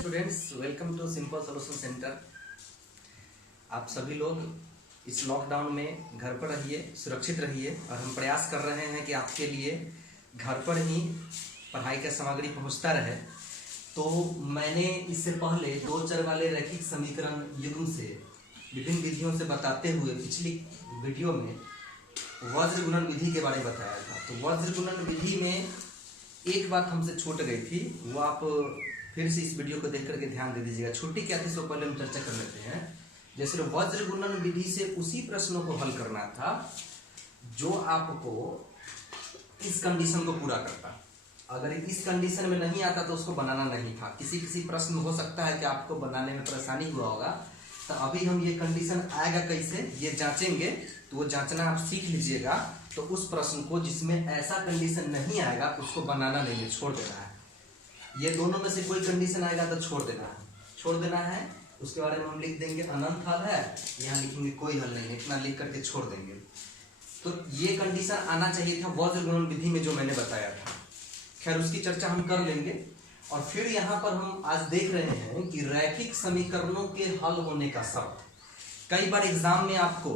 Students, welcome to simple solution centre. आप सभी लोग इस लॉकडाउन में घर पर रहिए, सुरक्षित रहिए और हम प्रयास कर रहे हैं कि आपके लिए घर पर ही पढ़ाई का सामग्री पहुंचता रहे। तो मैंने इससे पहले दो चर वाले रैखिक समीकरण युग्म से विभिन्न विधियों से बताते हुए पिछली वीडियो में वज्र गुणन विधि के बारे में बताया था। तो वज्र गुणन विधि में एक बात हमसे छूट गई थी, वो आप फिर से इस वीडियो को देख करके ध्यान दे दीजिएगा। छुट्टी क्या थी सो पहले हम चर्चा कर लेते हैं। जैसे वज्र गुणन विधि से उसी प्रश्नों को हल करना था जो आपको इस कंडीशन को पूरा करता। अगर इस कंडीशन में नहीं आता तो उसको बनाना नहीं था। किसी किसी प्रश्न में हो सकता है कि आपको बनाने में परेशानी हुआ होगा, तो अभी हम ये कंडीशन आएगा कैसे ये जांचेंगे। तो वो जांचना आप सीख लीजिएगा। तो उस प्रश्न को जिसमें ऐसा कंडीशन नहीं आएगा उसको बनाना नहीं है, छोड़ देना है। ये दोनों में से कोई कंडीशन आएगा तो छोड़ देना है। उसके बारे में हम लिख देंगे अनंत हल है, यहाँ लिखेंगे कोई हल नहीं है, इतना लिख करके छोड़ देंगे। तो ये कंडीशन आना चाहिए था वज्र गुणन विधि में जो मैंने बताया था। खैर उसकी चर्चा हम कर लेंगे। और फिर यहाँ पर हम आज देख रहे हैं कि रैखिक समीकरणों के हल होने का शर्त। कई बार एग्जाम में आपको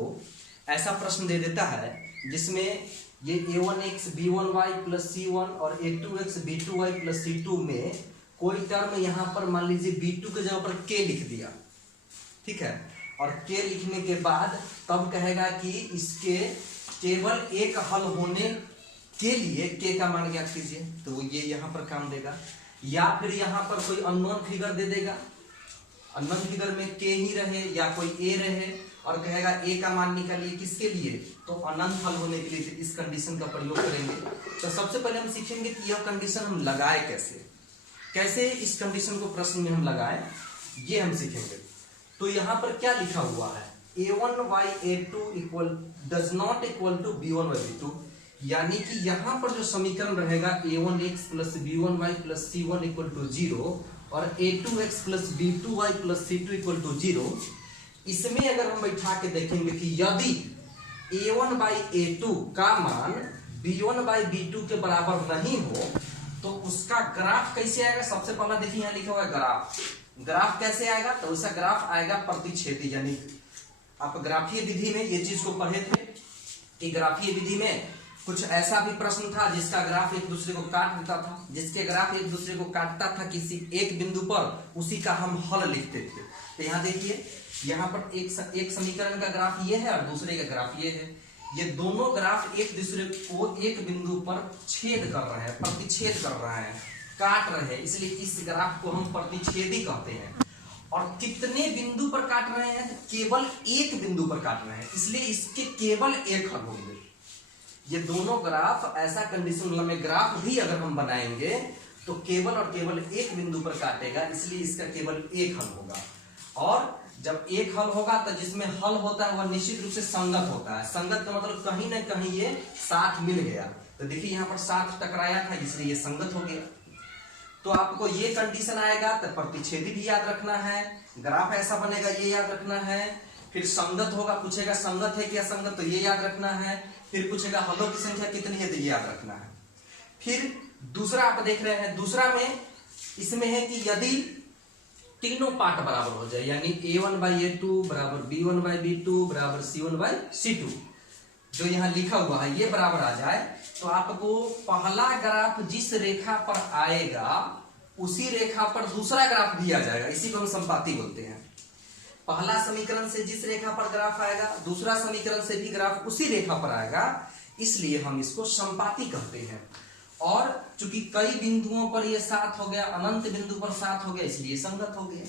ऐसा प्रश्न दे देता है जिसमें ये a1x b1y प्लस c1 और a2x b2y प्लस c2 में कोई टर्म यहाँ पर मान लीजिए b2 के जगह पर k लिख दिया, ठीक है। और k लिखने के बाद तब कहेगा कि इसके केवल एक हल होने के लिए k का मान ज्ञात कीजिए, तो ये यहाँ पर काम देगा। या फिर यहाँ पर कोई अननोन फिगर दे देगा, अननोन फिगर में k ही रहे या कोई a रहे और कहेगा a का मान निकालिए, किसके लिए, तो अनंत हल होने के लिए। इस कंडीशन का प्रयोग करेंगे। तो सबसे पहले हम सीखेंगे कि यह कंडीशन हम लगाए कैसे इस कंडीशन को प्रश्न में हम लगाए, ये हम सीखेंगे। तो यहाँ पर क्या लिखा हुआ है, a1 a2 equal does not equal to b1 b2, यानी कि यहाँ पर जो समीकरण रहेगा a1x plus b1y plus c1 equal to 0 और a2x plus b2y plus c2 equal to 0, इसमें अगर हम बैठा के देखेंगे कि यदि a1 बाई a2 का मान b1 बाई b2 के बराबर नहीं हो तो उसका ग्राफ कैसे आएगा। सबसे पहला देखिए यहाँ लिखा हुआ है ग्राफ कैसे आएगा, तो उसका ग्राफ आएगा प्रतिच्छेदी। यानी आप ग्राफीय विधि में ये चीज को पढ़े थे कि ग्राफीय विधि में कुछ ऐसा भी प्रश्न था जिसका ग्राफ एक दूसरे को काट देता था, जिसके ग्राफ एक दूसरे को काटता था किसी एक बिंदु पर, उसी का हम हल लिखते थे। तो यहाँ देखिए, यहाँ पर एक समीकरण का ग्राफ ये है और दूसरे का ग्राफ ये है। ये दोनों ग्राफ एक दूसरे को एक बिंदु पर छेद कर रहे हैं, प्रतिच्छेद कर रहे हैं, काट रहे हैं, इसलिए इस ग्राफ को हम प्रतिच्छेदी कहते हैं। और कितने बिंदु पर काट रहे हैं, केवल एक बिंदु पर काट रहे हैं, इसलिए इसके केवल एक हल होंगे। ये दोनों ग्राफ ऐसा कंडीशन में ग्राफ भी अगर हम बनाएंगे तो केवल और केवल एक बिंदु पर काटेगा, इसलिए इसका केवल एक हल होगा। और जब एक हल होगा तो जिसमें हल होता है वह निश्चित रूप से संगत होता है। संगत का मतलब कहीं ना कहीं ये साथ मिल गया। तो देखिए यहाँ पर साथ टकराया था, इसलिए ये संगत हो गया। तो आपको ये कंडीशन आएगा तो प्रतिच्छेदी भी याद रखना है, ग्राफ ऐसा बनेगा ये याद रखना है। फिर संगत होगा, पूछेगा संगत है क्या संगत, तो ये याद रखना है। फिर पूछेगा हलों की संख्या कितनी है, तो ये याद रखना है। फिर दूसरा आप देख रहे हैं, दूसरा में इसमें है कि यदि तीनों पार्ट बराबर हो जाए, यानी a1 बाई a2 बराबर b1 बाई b2 बराबर c1 बाई c2, जो यहाँ लिखा हुआ है ये बराबर आ जाए, तो आपको पहला ग्राफ जिस रेखा पर आएगा उसी रेखा पर दूसरा ग्राफ भी आ जाएगा। इसी को हम संपाती बोलते हैं। पहला समीकरण से जिस रेखा पर ग्राफ आएगा दूसरा समीकरण से भी ग्राफ उसी रेखा पर आएगा, इसलिए हम इसको संपाती कहते हैं। और चूंकि कई बिंदुओं पर ये साथ हो गया, अनंत बिंदु पर साथ हो गया, इसलिए संगत हो गया।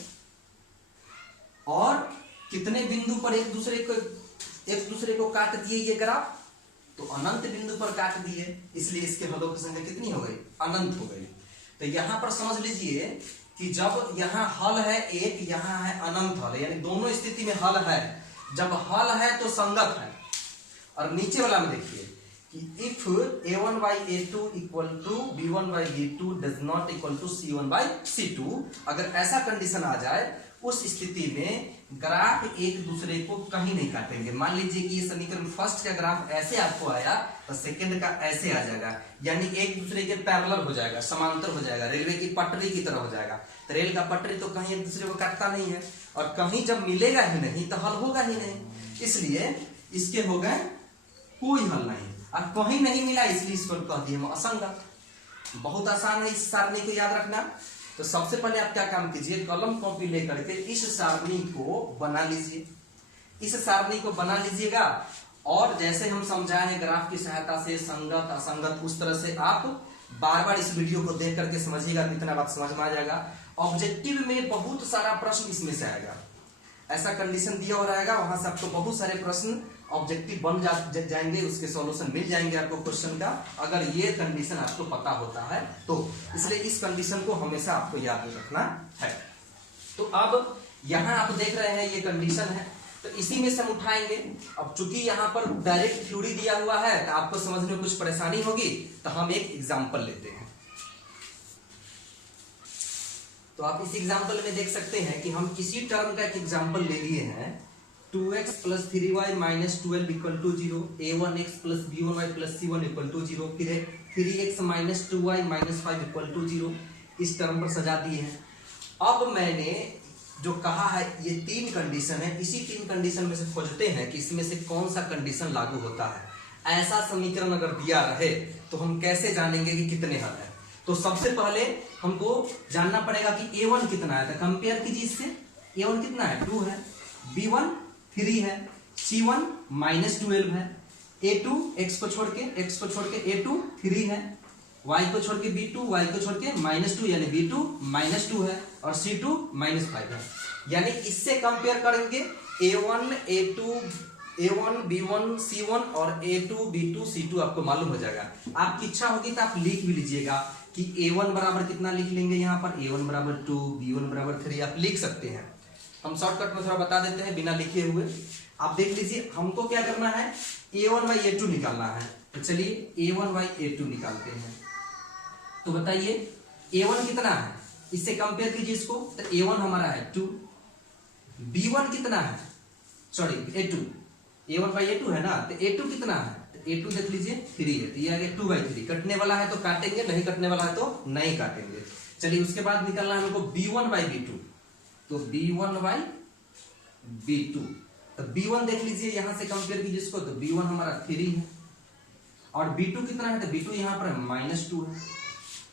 और कितने बिंदु पर एक दूसरे को काट दिए ये ग्राफ, तो अनंत बिंदु पर काट दिए, इसलिए इसके हलों की संख्या कितनी हो गई, अनंत हो गई। तो यहां पर समझ लीजिए कि जब यहाँ हल है एक, यहाँ है अनंत हल, यानी दोनों स्थिति में हल है। जब हल है तो संगत है। और नीचे वाला में देखिए कि if a1 by a2 equal to b1 by b2 does not equal to c1 by c2, अगर ऐसा कंडीशन आ जाए उस स्थिति में ग्राफ एक दूसरे को कहीं नहीं काटेंगे। मान लीजिए कि ये समीकरण फर्स्ट का ग्राफ ऐसे आपको आया तो सेकंड का ऐसे आ जाएगा, यानी एक दूसरे के पैरेलल हो जाएगा, समांतर हो जाएगा, रेलवे की पटरी की तरह हो जाएगा। तो रेल का पटरी तो कहीं एक दूसरे को काटता नहीं है, और कहीं जब मिलेगा ही नहीं तो हल होगा ही नहीं, इसलिए इसके हो गए कोई हल नहीं। और कहीं नहीं मिला इसलिए इसको कह दिए हम असंगत। बहुत आसान है इस सारणी को याद रखना। तो सबसे पहले आप क्या काम कीजिए, कलम कॉपी लेकर के इस सारणी को बना लीजिए। इस सारणी को बना लीजिएगा, और जैसे हम समझाए हैं ग्राफ की सहायता से संगत असंगत, उस तरह से आप बार बार इस वीडियो को देख करके समझिएगा, कितना बात समझ में आ जाएगा। ऑब्जेक्टिव में बहुत सारा प्रश्न इसमें से आएगा, ऐसा कंडीशन दिया हो रहेगा, वहां से आपको बहुत सारे प्रश्न ऑब्जेक्टिव बन जाएंगे, उसके सॉल्यूशन मिल जाएंगे आपको क्वेश्चन का, अगर ये कंडीशन आपको पता होता है तो। इसलिए इस कंडीशन को हमेशा आपको याद रखना है। तो अब यहां आप देख रहे हैं ये कंडीशन है, तो इसी में से हम उठाएंगे। अब चूंकि यहां पर डायरेक्ट थ्योरी दिया हुआ है तो आपको समझने में कुछ परेशानी होगी, तो हम एक एग्जाम्पल लेते हैं। तो आप इस एग्जाम्पल में देख सकते हैं कि हम किसी टर्म का एक एग्जाम्पल ले लिए हैं, 2x + 3y - 12 = 0, a1x + b1y + c1 = 0, फिर 3x - 2y - 5 = 0, इस टर्म पर सजा दिए हैं। अब मैंने जो कहा है ये 3 कंडीशन है, इसी 3 कंडीशन में से खोजते हैं कि इसमें से कौन सा कंडीशन लागू होता है। ऐसा समीकरण अगर दिया रहे तो हम कैसे जानेंगे कि कितने हल है। तो सबसे पहले हमको जानना पड़ेगा कि a1 कितना है, तो कंपेयर कीजिए इससे। a1 कितना है, 2 है, b1 3 है, c1 -12 है, a2 x को छोड़ के a2 3 है, y को छोड़ के b2, y को छोड़ के -2 यानी b2 -2 है, और c2 -5 है। यानी इससे कंपेयर करेंगे a1 a2 a1 b1 c1 और a2 b2 c2 आपको मालूम हो जाएगा। आपकी इच्छा होगी तो आप लिख भी लीजिएगा कि a1 बराबर कितना लिख लेंगे, यहाँ पर a1 बराबर 2, b1 बराबर 3 आप लिख सकते हैं। हम शॉर्टकट में थोड़ा बता देते हैं बिना लिखे हुए। आप देख लीजिए हमको क्या करना है, a1/a2 निकालना है। तो चलिए a1/a2 निकालते हैं। तो बताइए a1 कितना है, इससे कंपेयर कीजिए इसको। तो a1 हमारा है 2, b1 कितना है, सॉरी a2, a1/a2 है ना, तो a2 कितना है, तो a2 देख लीजिए 3 है, तो ये आ गया 2/3। कटने वाला है तो काटेंगे, नहीं कटने वाला है तो नहीं काटेंगे। चलिए उसके बाद निकालना है हमको b1/b2, तो b1/b2, तो b1 देख लीजिए यहां से कंपेयर कीजिए इसको, तो b1 हमारा 3 है, और b2 कितना है, तो b2 यहां पर -2 है।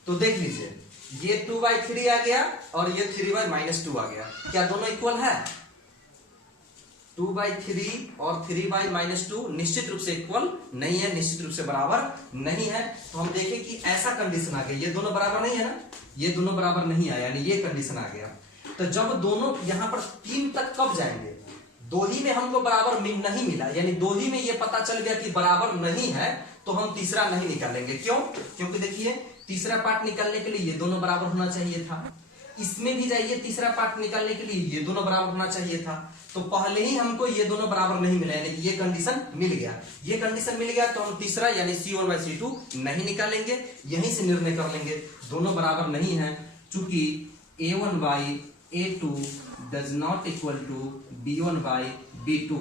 तो देख लीजिए ये 2/3 आ गया और ये 3/-2 आ गया, क्या दोनों इक्वल है? 2/3 और 3/-2 निश्चित रूप से इक्वल नहीं है, निश्चित रूप से बराबर नहीं है। तो हम देखें कि ऐसा कंडीशन आ गया, ये दोनों बराबर नहीं है ना, ये दोनों बराबर नहीं आया, यानी ये कंडीशन आ गया। तो जब दोनों यहां पर 3 तक कब जाएंगे, 2 ही में हमको बराबर नहीं मिला, यानी 2 ही में ये पता चल गया कि बराबर नहीं है, तो हम तीसरा नहीं निकालेंगे। क्यों? क्योंकि देखिए तीसरा पार्ट निकालने के लिए ये दोनों बराबर होना चाहिए था, इसमें भी जाइए तीसरा पार्ट निकालने के लिए ये दोनों बराबर होना चाहिए था। तो पहले ही हमको ये दोनों बराबर नहीं मिला, यानी कि ये कंडीशन मिल गया। ये कंडीशन मिल गया तो हम तीसरा यानी c1/c2 नहीं निकालेंगे, यहीं से निर्णय कर लेंगे दोनों बराबर नहीं है, चूंकि a1/a2 does not equal to b1/b2।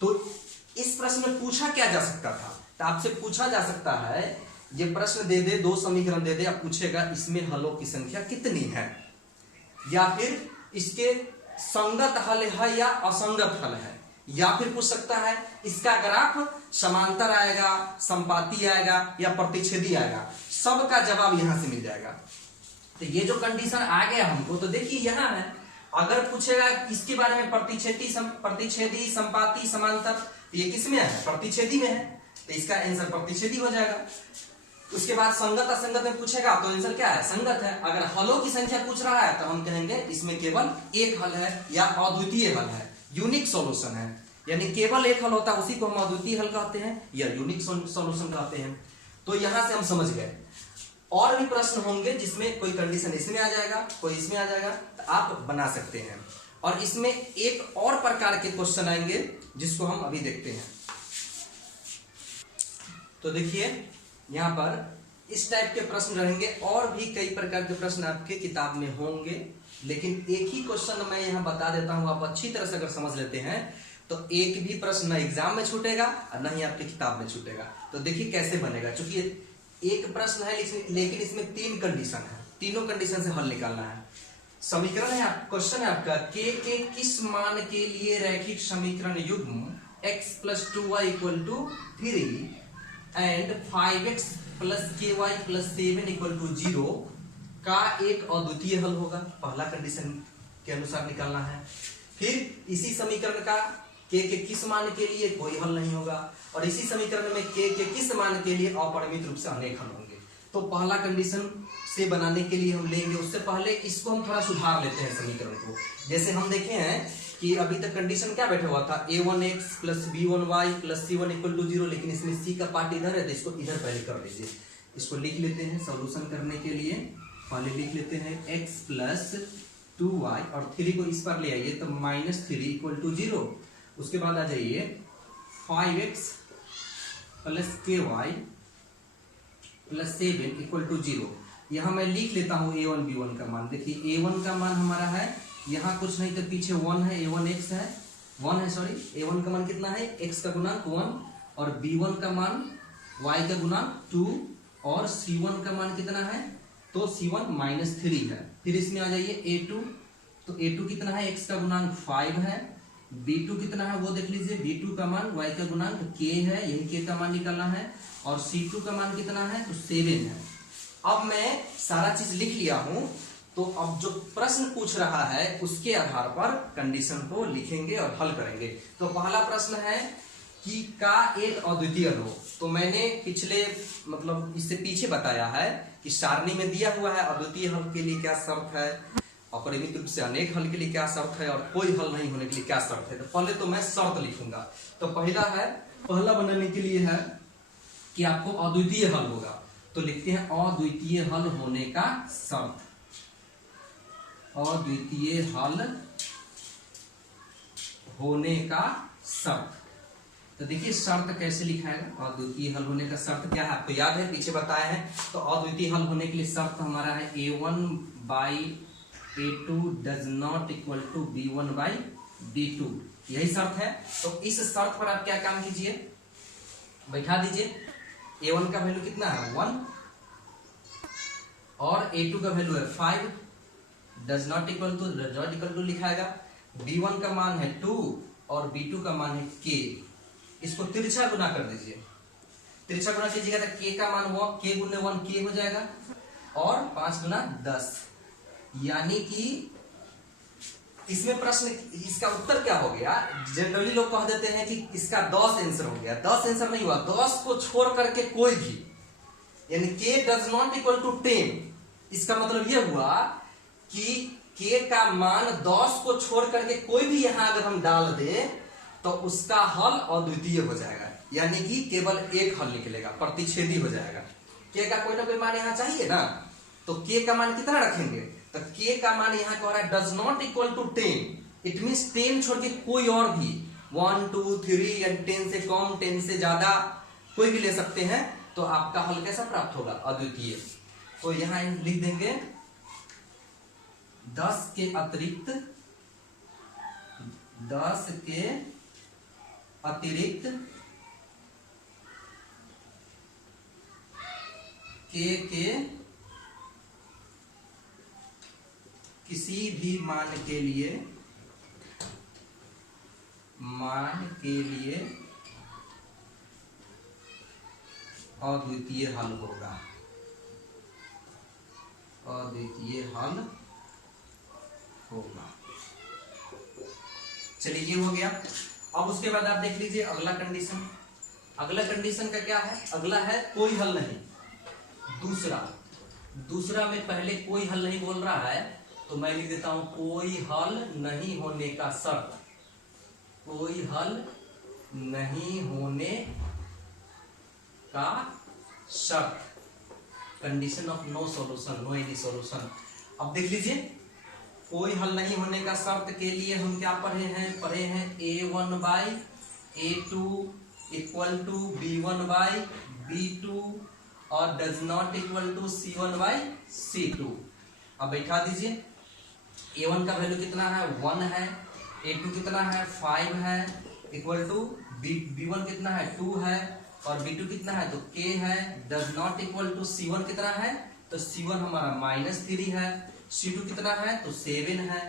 तो इस प्रश्न में पूछा क्या जा सकता था, तो आपसे पूछा जा सकता है, ये प्रश्न दे दे, 2 समीकरण दे दे, आप पूछेगा इसमें हलों की संख्या कितनी है, या फिर इसके संगत हल है या असंगत हल है, या फिर पूछ सकता है इसका ग्राफ समांतर आएगा, संपाती आएगा या प्रतिच्छेदी आएगा। सबका जवाब यहां से मिल जाएगा। तो ये जो कंडीशन आ गया हमको, तो देखिए यहां है, अगर पूछेगा इसके बारे में प्रतिच्छेदी संपाती समांतर, तो ये किसमें है, प्रतिच्छेदी में है, तो इसका आंसर प्रतिच्छेदी हो जाएगा। उसके बाद संगत असंगत में पूछेगा तो आंसर क्या है, संगत है। अगर हलों की संख्या पूछ रहा है तो हम कहेंगे इसमें केवल एक हल है या अद्वितीय हल है, यूनिक सॉल्यूशन है, यानी केवल एक हल होता है, उसी को हम अद्वितीय हल कहते हैं या यूनिक सॉल्यूशन कहते हैं। तो यहां से हम समझ गए। और भी प्रश्न होंगे जिसमें कोई कंडीशन इसमें आ जाएगा, कोई इसमें आ जाएगा, तो आप बना सकते हैं। और इसमें एक और प्रकार के क्वेश्चन आएंगे जिसको हम अभी देखते हैं। तो देखिए यहां पर इस टाइप के प्रश्न रहेंगे, और भी कई प्रकार के प्रश्न आपके किताब में होंगे, लेकिन एक ही क्वेश्चन मैं यहाँ बता देता हूँ, आप अच्छी तरह से अगर समझ लेते हैं तो एक भी प्रश्न न एग्जाम में छूटेगा और न ही आपकी किताब में छूटेगा। तो देखिए कैसे बनेगा, क्योंकि एक प्रश्न है लेकिन इसमें 3 कंडीशन है, तीनों कंडीशन से हल निकालना है। समीकरण है, क्वेश्चन है आपका, के किस मान के लिए रैखिक समीकरण युग्म x + 2y = 3 and 5x + ky + 7 = 0 का एक अद्वितीय हल होगा। पहला कंडीशन के अनुसार निकालना है। फिर इसी समीकरण का के किस मान के लिए कोई हल नहीं होगा, और इसी समीकरण में के किस मान के लिए अपरिमित रूप से अनेक हल होंगे। तो पहला कंडीशन से बनाने के लिए हम लेंगे, उससे पहले इसको हम थोड़ा सुधार लेते हैं समीकरण को। जैसे हम देखे हैं कि अभी तक कंडीशन क्या बैठा हुआ था, a1x + b1y + c1 = 0, लेकिन इसमें c का पार्ट इधर है तो इसको इधर पहले कर लीजिए। इसको लिख लेते हैं सॉल्यूशन करने के लिए। पहले लिख लेते हैं x + 2y और 3 को इस पर ले आइए तो -3 = 0। उसके बाद आ जाइए 5x + ky + 7 = 0। यहां मैं लिख लेता हूं a1 b1 का मान। देखिए a1 का मान हमारा है, यहाँ कुछ नहीं तो पीछे 1 है, a1x है, 1 है सॉरी। a1 का मान कितना है, x का गुणांक 1, और b1 का मान y का गुणांक 2, और c1 का मान कितना है, तो c1 -3 है। फिर इसमें आ जाइए a2, तो a2 कितना है, x का गुणांक 5 है, b2 कितना है वो देख लीजिए, b2 का मान y का गुणांक k है, यही k का मान निकालना है, और c2 का मान कितना है, तो 7 है। अब मैं सारा चीज लिख लिया हूं, तो अब जो प्रश्न पूछ रहा है उसके आधार पर कंडीशन को लिखेंगे और हल करेंगे। तो पहला प्रश्न है कि का एक अद्वितीय हो। तो मैंने पिछले मतलब इससे पीछे बताया है कि सारणी में दिया हुआ है अद्वितीय हल के लिए क्या शर्त है, अपरिमित रूप से अनेक हल के लिए क्या शर्त है, और कोई हल नहीं होने के लिए क्या शर्त है। तो पहले तो मैं शर्त लिखूंगा। तो पहला बनाने के लिए है कि आपको अद्वितीय हल होगा, तो लिखते हैं अद्वितीय हल होने का शर्त। अद्वितीय हल होने का शर्त। तो देखिए शर्त कैसे लिखा है, अद्वितीय हल होने का शर्त क्या है, आपको याद है पीछे बताया है। तो अद्वितीय हल होने के लिए शर्त हमारा है a1/a2 does not equal to b1/b2, यही शर्त है। तो इस शर्त पर आप क्या काम कीजिए, बैठा दीजिए। a1 का वैल्यू कितना है, 1, और a2 का वैल्यू है 5, does not equal to लिखाएगा। b1 का मान है 2 और b2 का मान है k। इसको तिरछा गुना कर दीजिए, तिरछा गुना कीजिएगा तो k का मान k × 1 k हो जाएगा, और 5 × 10, यानी कि इसमें प्रश्न इसका उत्तर क्या हो गया। जनरली लोग कह देते हैं कि इसका 10 आंसर हो गया, 10 आंसर नहीं हुआ, 10 को छोड़ करके कोई भी, यानी k does not equal to 10। इसका मतलब यह हुआ कि k का मान 10 को छोड़ करके कोई भी यहां अगर हम डाल दे तो उसका हल अद्वितीय हो जाएगा, यानी कि केवल एक हल निकलेगा, प्रतिच्छेदी हो जाएगा। k का कोई ना कोई मान यहां चाहिए ना, तो k का मान कितना रखेंगे, तो k का मान यहां कह रहा है does not equal to 10। It means 10 छोड़ के कोई और भी 1 2 3 या 10 से कम 10 से ज्यादा कोई भी ले सकते हैं, तो आपका हल कैसा प्राप्त होगा, अद्वितीय। तो यहां लिख देंगे 10 के अतिरिक्त के किसी भी मान के लिए अद्वितीय हल होगा, अद्वितीय हल होगा। चलिए ये हो गया। अब उसके बाद आप देख लीजिए अगला कंडीशन। अगला कंडीशन का क्या है, अगला है कोई हल नहीं। दूसरा में पहले कोई हल नहीं बोल रहा है, तो मैं लिख देता हूं कोई हल नहीं होने का शर्त, कोई हल नहीं होने का शर्त, condition of no solution, no any solution. अब देख लीजिए कोई हल नहीं होने का शर्त के लिए हम क्या पढ़े हैं a1/a2 = b1/b2 और does not equal to c1/c2। अब बैठा दीजिए, A1 का वैल्यू कितना है 1 है, A2 कितना है 5 है, इक्वल टू B1 कितना है 2 है, और B2 कितना है तो K है, does not equal to C1 कितना है तो C1 हमारा -3 है, C2 कितना है तो 7 है।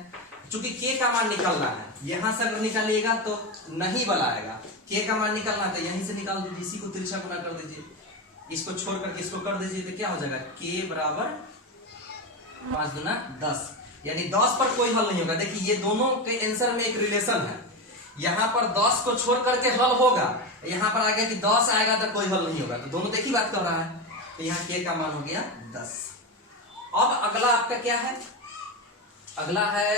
चूंकि K का मान निकालना है, यहां से अगर निकालिएगा तो नहीं बनाएगा, K का मान निकालना है तो यहीं से निकाल दीजिए, इसी को तिरछा गुना कर दीजिए, इसको छोड़ करके इसको कर दीजिए तो क्या हो जाएगा K बराबर 5 दूना 10, यानी 10 पर कोई हल नहीं होगा। देखिए ये दोनों के आंसर में एक रिलेशन है, यहाँ पर 10 को छोड़ करके हल होगा, यहाँ पर आ गया कि 10 आएगा तो कोई हल नहीं होगा, तो दोनों एक ही बात कर रहा है। तो यहाँ K का मान हो गया 10। अब अगला आपका क्या है, अगला है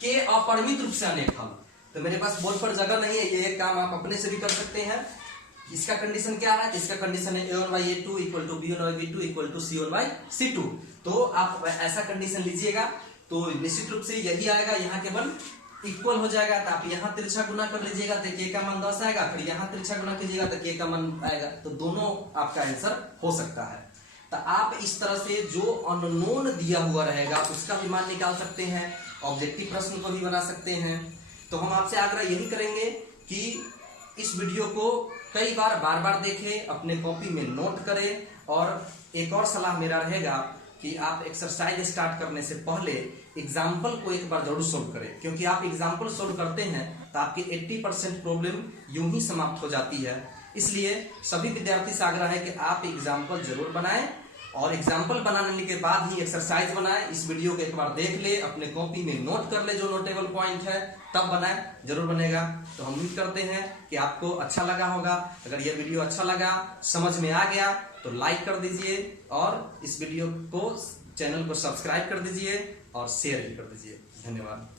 K अपरिमित रूप से अनेक हल। तो मेरे पास बोर्ड पर जगह नहीं है, ये काम आप अपने से भी कर सकते हैं। इसका कंडीशन क्या है, इसका कंडीशन है A1/A2 equal to B1/B2 equal to C1/C2। तो आप ऐसा कंडीशन लीजिएगा तो निश्चित रूप से यही आएगा, यहाँ केवल इक्वल हो जाएगा। तो आप यहाँ तिरछा गुना कर लीजिएगा तो K का मान 10 आएगा, फिर यहाँ तिरछा गुना कीजिएगा तो K का मान आएगा, तो दोनों आपका आंसर हो सकता है। तो आप इस तरह से जो अननोन दिया हुआ रहेगा उसका भी मान निकाल सकते हैं, ऑब्जेक्टिव प्रश्न को भी बना सकते हैं। तो हम आपसे आग्रह यही करेंगे कि इस वीडियो को कई बार बार बार देखें, अपने कॉपी में नोट करें, और एक और सलाह मेरा रहेगा कि आप एक्सरसाइज स्टार्ट करने से पहले एग्जाम्पल को एक बार जरूर सोल्व करें, क्योंकि आप एग्जाम्पल सोल्व करते हैं तो आपकी 80% प्रॉब्लम यूं ही समाप्त हो जाती है। इसलिए सभी विद्यार्थी से आग्रह है कि आप एग्जाम्पल जरूर बनाएं, और एग्जाम्पल बनाने के बाद ही एक्सरसाइज बनाएं। इस वीडियो को एक बार देख ले, अपने कॉपी में नोट कर ले जो नोटेबल पॉइंट है, तब बनाएं, जरूर बनेगा। तो हम उम्मीद करते हैं कि आपको अच्छा लगा होगा। अगर यह वीडियो अच्छा लगा, समझ में आ गया तो लाइक कर दीजिए, और इस वीडियो को, चैनल को सब्सक्राइब कर दीजिए और शेयर भी कर दीजिए। धन्यवाद।